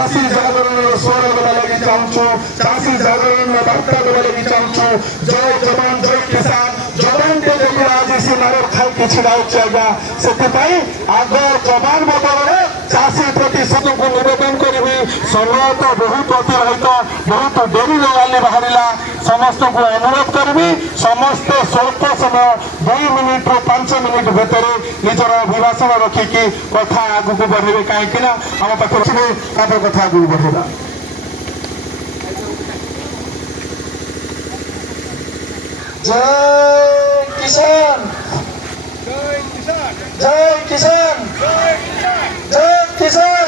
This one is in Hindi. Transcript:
चाषी जागरण स्वर देवा लगी चाहूँ चाषी जागरण बार्ता देवा लगी चाहूँ जय जवान जय किसान जवान के देखिए आज सीमार खाई कि छिड़ा आज्ञा से आग जवान बदल चाषी प्रति सबको निवेदन करी समय तो बहुत अतिबाहित बहुत डेरी गाली बाहर समस्त को अनुरोध करी समस्ते स्वल्प समय 2 मिनिट रू 5 मिनिट भितर निजर अभिभाषण रखिकी कथा आगू को बढ़े कहीं आम पाखे कथा आगू बढ़ेगा। जय किसान जय किसान जय किसान जय किसान।